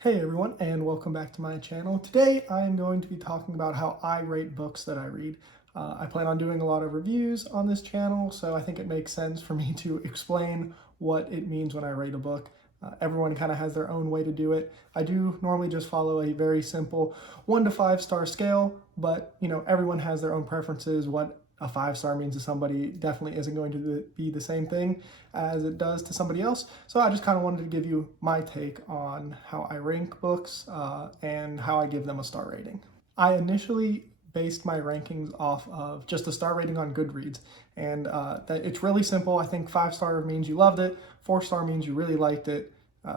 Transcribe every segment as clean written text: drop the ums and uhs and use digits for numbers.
Hey everyone, and welcome back to my channel. Today I am going to be talking about how I rate books that I read. I plan on doing a lot of reviews on this channel, so I think it makes sense for me to explain what it means when I rate a book. Everyone kind of has their own way to do it. I do normally just follow a very simple 1 to 5 star scale, but everyone has their own preferences. What a 5 star means to somebody definitely isn't going to be the same thing as it does to somebody else. So I just kind of wanted to give you my take on how I rank books and how I give them a star rating. I initially based my rankings off of just a star rating on Goodreads, and that it's really simple. I think 5 star means you loved it, 4 star means you really liked it,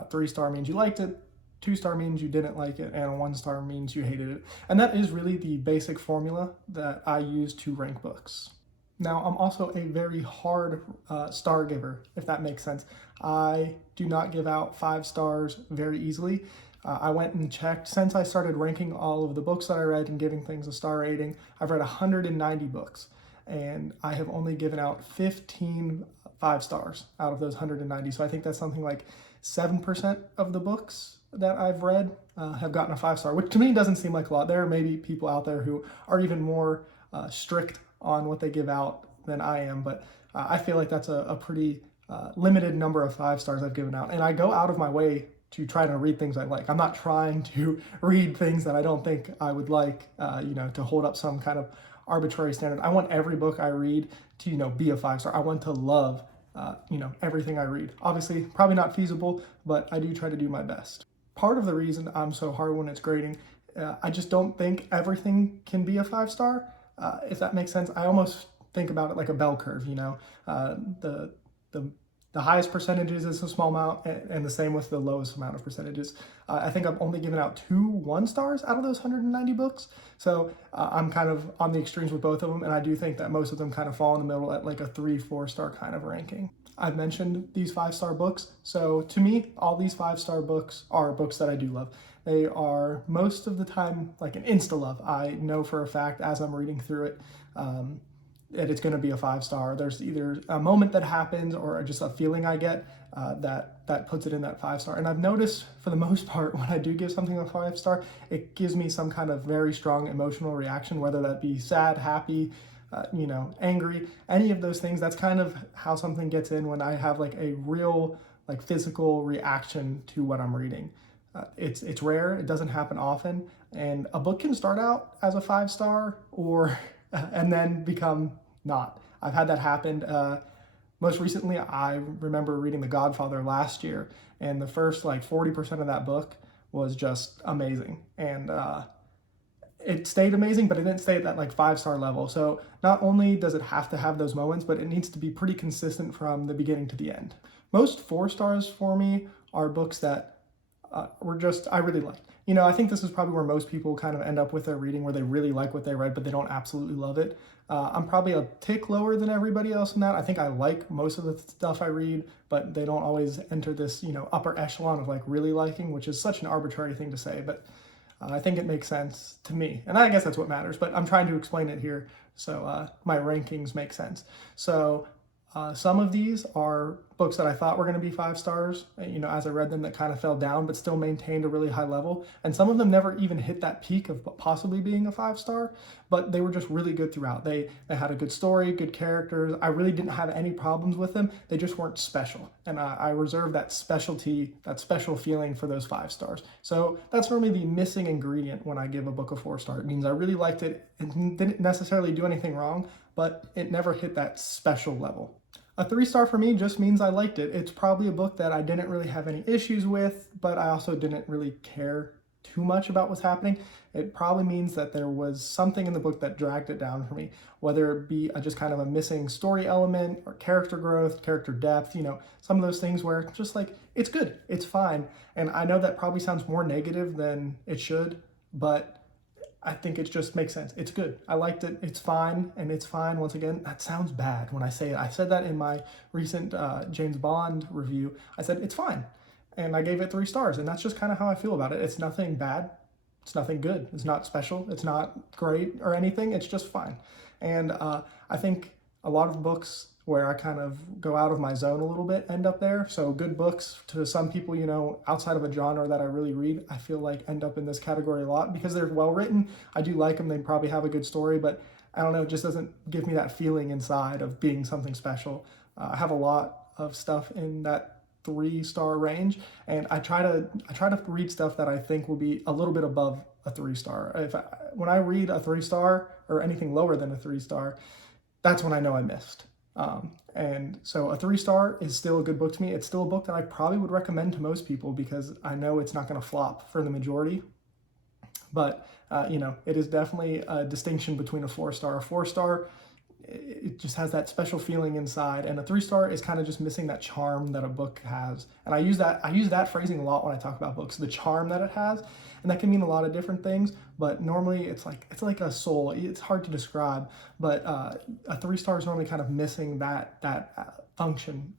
3 star means you liked it, 2 star means you didn't like it, and 1 star means you hated it. And that is really the basic formula that I use to rank books. Now, I'm also a very hard star giver, if that makes sense. I do not give out 5 stars very easily. I went and checked. Since I started ranking all of the books that I read and giving things a star rating, I've read 190 books, and I have only given out 15 5 stars out of those 190. So I think that's something like 7% of the books that I've read have gotten a 5 star, which to me doesn't seem like a lot. There may be people out there who are even more strict on what they give out than I am, but I feel like that's a pretty limited number of 5 stars I've given out. And I go out of my way to try to read things I like. I'm not trying to read things that I don't think I would like, to hold up some kind of arbitrary standard. I want every book I read to, be a 5 star. I want to love, everything I read. Obviously, probably not feasible, but I do try to do my best. Part of the reason I'm so hard when it's grading, I just don't think everything can be a 5 star. If that makes sense, I almost think about it like a bell curve. The the highest percentages is a small amount, and the same with the lowest amount of percentages. I think I've only given out 2 1 stars out of those 190 books, so I'm kind of on the extremes with both of them, and I do think that most of them kind of fall in the middle at like a 3-4 star kind of ranking. I've mentioned these 5 star books, so to me, all these 5 star books are books that I do love. They are most of the time like an insta love. I know for a fact as I'm reading through it, that it's going to be a 5 star. There's either a moment that happens or just a feeling I get that puts it in that 5 star. And I've noticed for the most part, when I do give something a 5 star, it gives me some kind of very strong emotional reaction, whether that be sad, happy, angry, any of those things. That's kind of how something gets in when I have like a real like physical reaction to what I'm reading. It's rare. It doesn't happen often. And a book can start out as a 5 star or and then become not. I've had that happen. Most recently, I remember reading The Godfather last year, and the first like 40% of that book was just amazing. And it stayed amazing, but it didn't stay at that like 5 star level. So not only does it have to have those moments, but it needs to be pretty consistent from the beginning to the end. Most 4 stars for me are books that I really liked. I think this is probably where most people kind of end up with their reading, where they really like what they read, but they don't absolutely love it. I'm probably a tick lower than everybody else in that. I think I like most of the stuff I read, but they don't always enter this, upper echelon of like really liking, which is such an arbitrary thing to say, but I think it makes sense to me. And I guess that's what matters, but I'm trying to explain it here so my rankings make sense. So some of these are books that I thought were going to be 5 stars, as I read them, that kind of fell down, but still maintained a really high level. And some of them never even hit that peak of possibly being a 5 star, but they were just really good throughout. They had a good story, good characters. I really didn't have any problems with them. They just weren't special. And I reserve that specialty, that special feeling for those 5 stars. So that's normally the missing ingredient when I give a book a 4 star. It means I really liked it and didn't necessarily do anything wrong, but it never hit that special level. A 3 star for me just means I liked it. It's probably a book that I didn't really have any issues with, but I also didn't really care too much about what's happening. It probably means that there was something in the book that dragged it down for me, whether it be just kind of a missing story element or character growth, character depth, some of those things where it's just like, it's good, it's fine. And I know that probably sounds more negative than it should, but I think it just makes sense. It's good. I liked it. It's fine. And it's fine. Once again, that sounds bad when I say it. I said that in my recent James Bond review. I said, it's fine. And I gave it 3 stars. And that's just kind of how I feel about it. It's nothing bad. It's nothing good. It's not special. It's not great or anything. It's just fine. And I think a lot of books where I kind of go out of my zone a little bit end up there. So good books to some people, you know, outside of a genre that I really read, I feel like end up in this category a lot because they're well written. I do like them. They probably have a good story, but I don't know, it just doesn't give me that feeling inside of being something special. I have a lot of stuff in that 3-star range, and I try to read stuff that I think will be a little bit above a 3-star. When I read a 3-star or anything lower than a 3-star, that's when I know I missed. And so a 3-star is still a good book to me. It's still a book that I probably would recommend to most people because I know it's not going to flop for the majority. But you know, it is definitely a distinction between a 4-star. A 4-star, it just has that special feeling inside, and a 3-star is kind of just missing that charm that a book has. And I use that phrasing a lot when I talk about books, the charm that it has, and that can mean a lot of different things. But normally it's like a soul. It's hard to describe, but a 3-star is normally kind of missing that function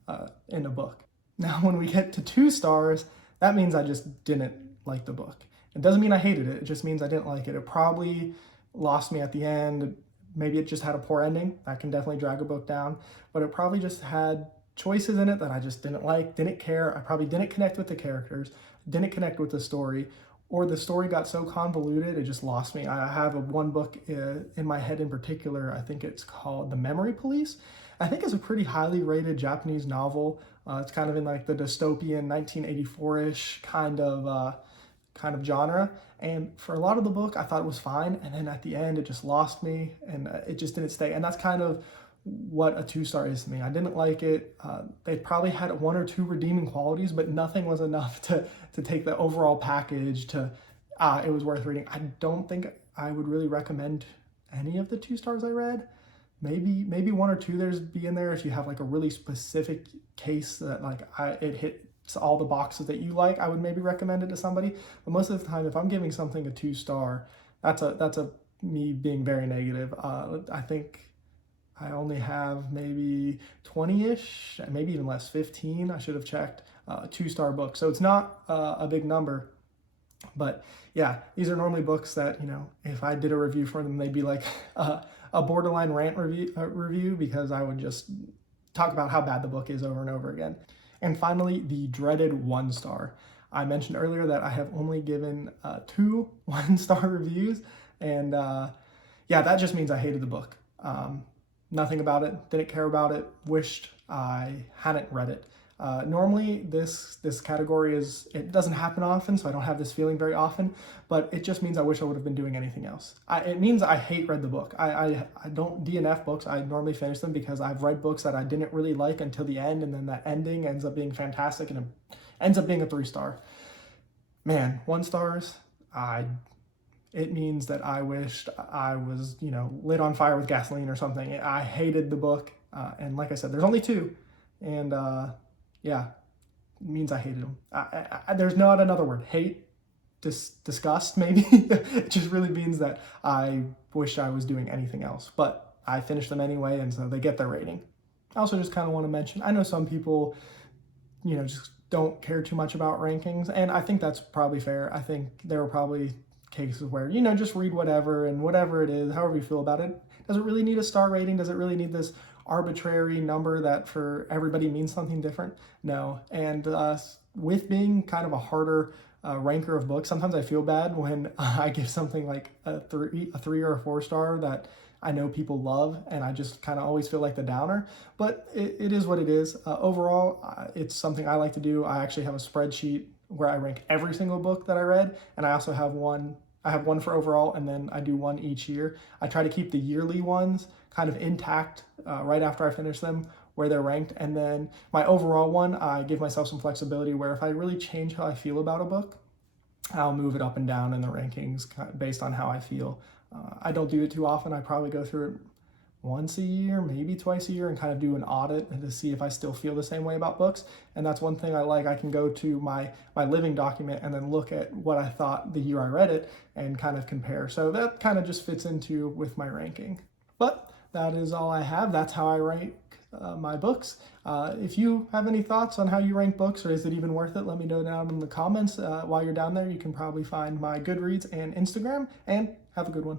in a book. Now, when we get to 2 stars, that means I just didn't like the book. It doesn't mean I hated it. It just means I didn't like it. It probably lost me at the end. Maybe it just had a poor ending. That can definitely drag a book down. But it probably just had choices in it that I just didn't like, didn't care. I probably didn't connect with the characters, didn't connect with the story, or the story got so convoluted it just lost me. I have one book in my head in particular. I think it's called The Memory Police. I think it's a pretty highly rated Japanese novel. It's kind of in like the dystopian 1984-ish kind of genre, and for a lot of the book I thought it was fine, and then at the end it just lost me, and it just didn't stay. And that's kind of what a 2-star is to me. I didn't like it. They probably had 1 or 2 redeeming qualities, but nothing was enough to take the overall package to it was worth reading. I don't think I would really recommend any of the 2 stars I read. Maybe 1 or 2 there's be in there if you have like a really specific case that like it hit all the boxes that you like. I would maybe recommend it to somebody, but most of the time if I'm giving something a 2-star, that's a me being very negative. I think I only have maybe 20-ish, maybe even less, 15. I should have checked 2-star books, so it's not a big number. But yeah, these are normally books that, you know, if I did a review for them, they'd be like a borderline rant review because I would just talk about how bad the book is over and over again. And finally, the dreaded 1-star. I mentioned earlier that I have only given 2 1-star reviews, and yeah, that just means I hated the book. Nothing about it, didn't care about it, wished I hadn't read it. Normally this category it doesn't happen often, so I don't have this feeling very often, but it just means I wish I would have been doing anything else. It means I read the book. I don't DNF books. I normally finish them because I've read books that I didn't really like until the end, and then that ending ends up being fantastic and it ends up being a 3-star. Man, 1 stars, it means that I wished I was, you know, lit on fire with gasoline or something. I hated the book, and like I said, there's only 2, and yeah, it means I hated them. There's not another word. Hate, disgust, maybe. It just really means that I wish I was doing anything else. But I finished them anyway, and so they get their rating. I also just kind of want to mention, I know some people, you know, just don't care too much about rankings, and I think that's probably fair. I think there are probably cases where, you know, just read whatever, and whatever it is, however you feel about it. Does it really need a star rating? Does it really need this arbitrary number that for everybody means something different? No. And with being kind of a harder ranker of books, sometimes I feel bad when I give something like a 3 or a 4-star that I know people love, and I just kind of always feel like the downer, but it is what it is. Overall, it's something I like to do. I actually have a spreadsheet where I rank every single book that I read, and I also have one for overall, and then I do one each year. I try to keep the yearly ones kind of intact right after I finish them, where they're ranked, and then my overall one, I give myself some flexibility where if I really change how I feel about a book, I'll move it up and down in the rankings based on how I feel. I don't do it too often. I probably go through it once a year, maybe twice a year, and kind of do an audit and to see if I still feel the same way about books. And that's one thing I like. I can go to my living document and then look at what I thought the year I read it and kind of compare. So that kind of just fits into with my ranking. But that is all I have. That's how I rank my books. If you have any thoughts on how you rank books, or is it even worth it, let me know down in the comments. While you're down there, you can probably find my Goodreads and Instagram, and have a good one.